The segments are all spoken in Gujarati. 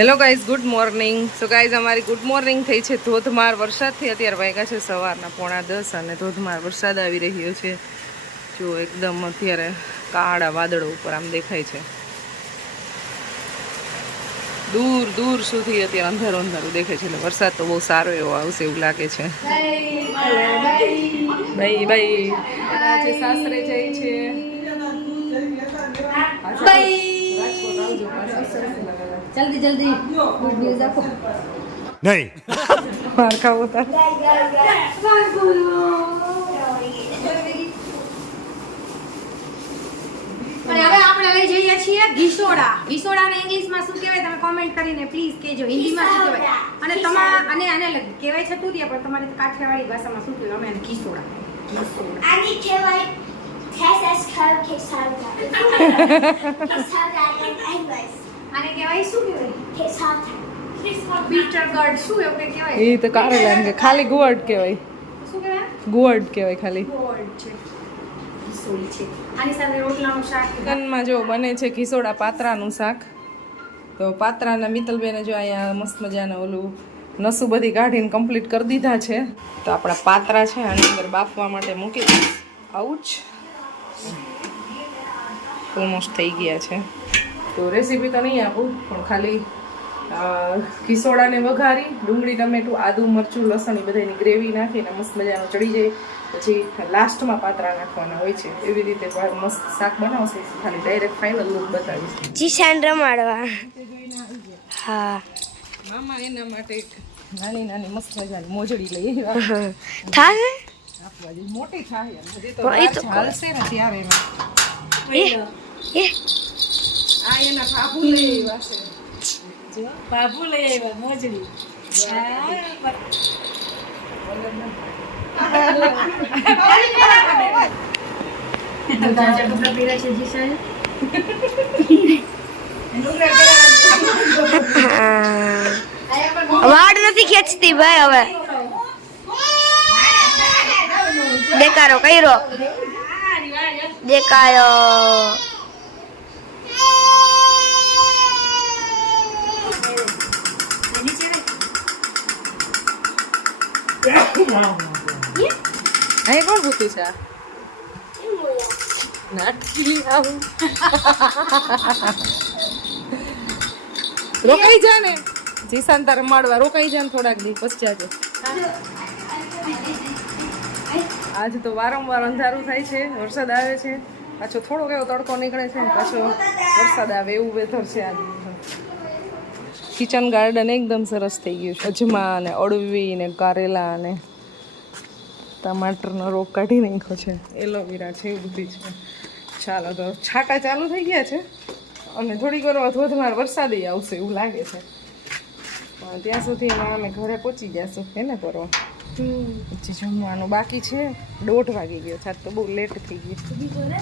Hello guys good morning so guys અમારી ગુડ મોર્નિંગ થઈ છે. ધોધમાર વરસાદથી અત્યારે વાગ્યા છે સવારના પોણા દસ અને ધોધમાર વરસાદ આવી રહ્યો છે. જો એકદમ અત્યારે કાળા વાદળો ઉપર આમ દેખાય છે. દૂર દૂર સુધી અત્યારે અંધારું અંધારું દેખાય છે. એટલે વરસાદ તો બહુ સારો એવો આવશે એવું લાગે છે. ભાઈ ભાઈ આજે સાસરે જાય છે. જલ્દી જલ્દી. ગુડ ન્યૂઝ આપો. નહીં. માર ખાવો તાર અને હવે આપણે લઈ જઈએ છીએ ઘીસોડા. ઘીસોડાને ઇંગ્લિશમાં શું કહેવાય? તમે કોમેન્ટ કરીને પ્લીઝ કહેજો. હિન્દીમાં શું કહેવાય? અને તમારા અને આને કહેવાય છે તુરિયા પણ તમારી કાઠિયાવાડી ભાષામાં શું કહેવાય? અમે ઘીસોડા Killay, Tess Co. Kisada. Kisada in English. આને કહેવાય શું કહેવાય? Kisada. બીટર ગર્ડ શું એવું કંઈ કહેવાય? એ તો કારેલા એમ કે ખાલી ગુવડ કહેવાય. શું કહેવાય? ગુવડ કહેવાય ખાલી. ગુવડ છે. ઘીસોડી છે. આની સાથે રોટલાનું શાક. ચિકનમાં જો બને છે ખીસોડા પાત્રાનું શાક તો પાત્રાના મિત્તલબેને જો અહીંયા મસ્ત મજાનું ઓલું નસું બધી કાઢીને કમ્પ્લીટ કરી દીધા છે. તો આપણા પાત્રા છે આની અંદર બાફવા માટે મૂકી દઈશ. આવું જ. ઓલમોસ્ટ થઈ ગયા છે. તો રેસીપી તો નહીં આપું પણ ખાલી કિસોડાને ખીસોડાને વઘારી ડુંગળી ટમેટું આદુ મરચું લસણ એ બધાની ગ્રેવી નાખીને મસ્ત મજાનું ચડી જાય. પછી લાસ્ટમાં પાત્રા નાખવાના હોય છે. એવી રીતે મસ્ત શાક બનાવશે ખાલી ડાયરેક્ટ ફાઇનલ લુક બતાવીશ. જીશાન રમાડવા. હા. મામા એના માટે નાની નાની મસ્ત મજાની મોજડી લઈ થાય. મોટી થાય હજી તો પણ એ તો વાર હાલશે ને ત્યારે એમાં. એ એ. આ એના બાબુ લઈ આવ્યા છે. બાબુ લઈ આવ્યા મોજડી બધા જે કપડાં પહેર્યા છે જીસાએ વાડ નથી ખેંચતી ભાઈ હવે. દેકારો કર્યો. દેકાયો અહીં કોણ ભૂતું છે? આવું. રોકાઈ જા ને. જીસાન તારે મળવા. રોકાઈ જા ને થોડાક દી પછી જાજે આજ તો વારંવાર અંધારું થાય છે, વરસાદ આવે છે. પાછો થોડોક એવો તડકો નીકળે છે પાછો વરસાદ આવે એવું વેધર છે આજે કિચન ગાર્ડન એકદમ સરસ થઈ ગયું છે. અજમા ને અળવી ને કારેલા ને ટમાટરનો રોગ કાઢી નાખ્યો છે. એલોવેરા છે એવું બધી છે. ચાલો તો છાંટા ચાલુ થઈ ગયા છે. અને થોડીક વાર ધોધમાર વરસાદ આવશે એવું લાગે છે. પણ ત્યાં સુધીમાં અમે ઘરે પહોંચી જશું. એને ને, પરવા? પછી જમવાનું બાકી છે. દોઢ વાગી ગયો. છે તો બહુ લેટ થઈ ગયું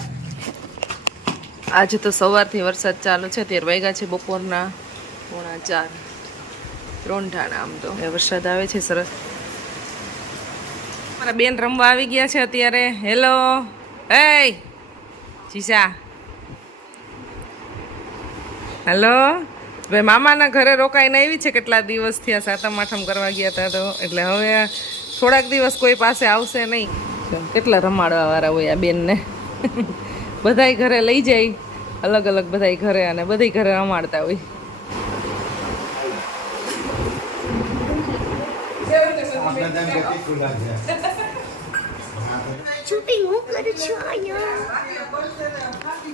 આજે તો સવારથી વરસાદ ચાલુ છે. અત્યારે વાગ્યા છે બપોરના. પોણા ચાર. ત્રણ આમ તો. વરસાદ આવે છે સરસ. મારા બેન રમવા આવી ગયા છે અત્યારે. હેલો એ જીસા હેલો ભાઈ મામાના ઘરે રોકાઈને આવી છે. કેટલા દિવસથી આ સાતમ આઠમ કરવા ગયા હતા તો. એટલે હવે થોડાક દિવસ કોઈ પાસે આવશે નહીં. કેટલા રમાડવા વાળા હોય આ બેનને. બધાય ઘરે લઈ જાય. અલગ અલગ બધાય ઘરે અને બધી ઘરે રમાડતા હોય.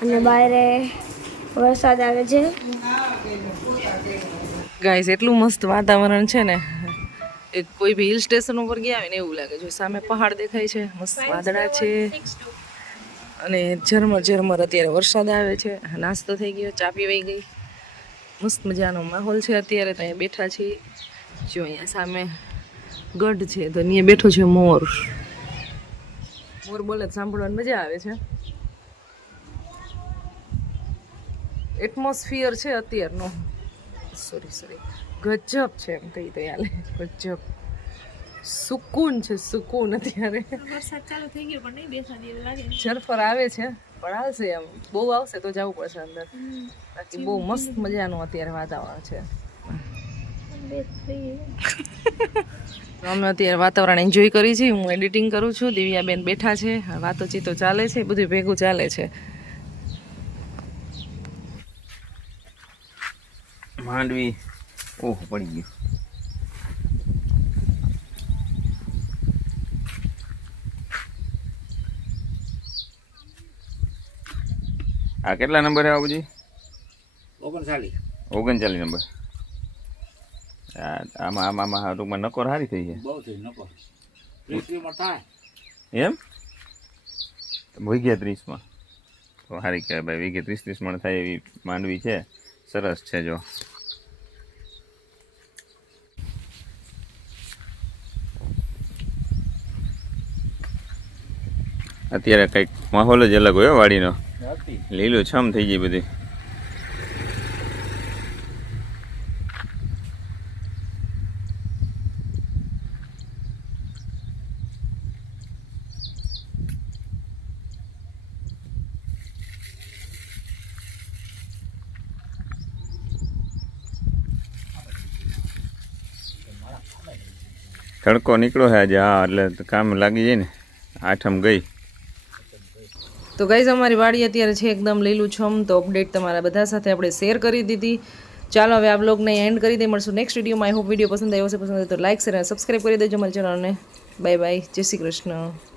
અને બહાર વરસાદ આવે છે. ગાઈસ એટલું મસ્ત વાતાવરણ છે ને. એક કોઈ બી હિલ સ્ટેશન ઉપર ગયા હોય ને એવું લાગે. છે સામે પહાડ દેખાય છે, મસ્ત વાદળા છે. અને ઝરમર ઝરમર અત્યારે વરસાદ આવે છે. નાસ્તો થઈ ગયો, ચા પીવાઈ ગઈ. મસ્ત મજાનો માહોલ છે અત્યારે, તો અહીંયા બેઠા છીએ. જો અહીંયા સામે ગઢ છે, તો અહીંયા બેઠો છે મોર. મોર બોલે સાંભળવાની મજા આવે છે. એટમોસ્ફિયર છે અત્યારનો. સોરી સોરી ગજબ છે એમ કહી દઈ યાલે ગજબ. સુકૂન છે સુકૂન અત્યારે. વરસાદ ચાલુ થઈ ગયો પણ નહીં બેસાડી એવું લાગે જરફર આવે છે પણ આવશે એમ. બહુ આવશે તો જવું પડશે અંદર. બાકી બહુ મસ્ત મજાનું અત્યારે વાતાવરણ છે. અમે અત્યારે વાતાવરણ એન્જોય કરી છીએ. હું એડિટિંગ કરું છું. દિવ્યાબેન બેઠા છે. વાતો ચીતો ચાલે છે. બધું ભેગું ચાલે છે. માંડવી. ઓહ પડી ગયું. આ કેટલા નંબર છે બાબુજી ઓગણચાલીસ. ઓગણચાલીસ નંબર. આમાં આમાં આમાં ટૂંકમાં નકોર સારી થઈ છે. બહુ થઈ એમ? વીઘે ત્રીસમાં. તો સારી કહેવાય ભાઈ વીઘે ત્રીસ ત્રીસ મણ થાય એવી માંડવી છે. સરસ છે જો. અત્યારે કંઈક માહોલ જ અલગ હોય વાડીનો. લીલું છમ થઈ ગઈ બધી. તડકો નીકળ્યો છે આજે. હા એટલે કામ લાગી જાય ને. આઠમ ગઈ. તો ગાઈઝ અમારી વાડી અત્યારે છે એકદમ લીલું છમ તો અપડેટ તમારા બધા સાથે આપણે શેર કરી દીધી. ચાલો હવે આ બ્લોગને એન્ડ કરી દઈએ. મળશું નેક્સ્ટ વિડીયોમાં આઈ હોપ વીડિયો પસંદ આવ્યો હશે, પસંદ આવે તો લાઇક શેર અને સબસ્ક્રાઈબ કરી દેજો મારી ચેનલને બાય બાય જય શ્રી કૃષ્ણ.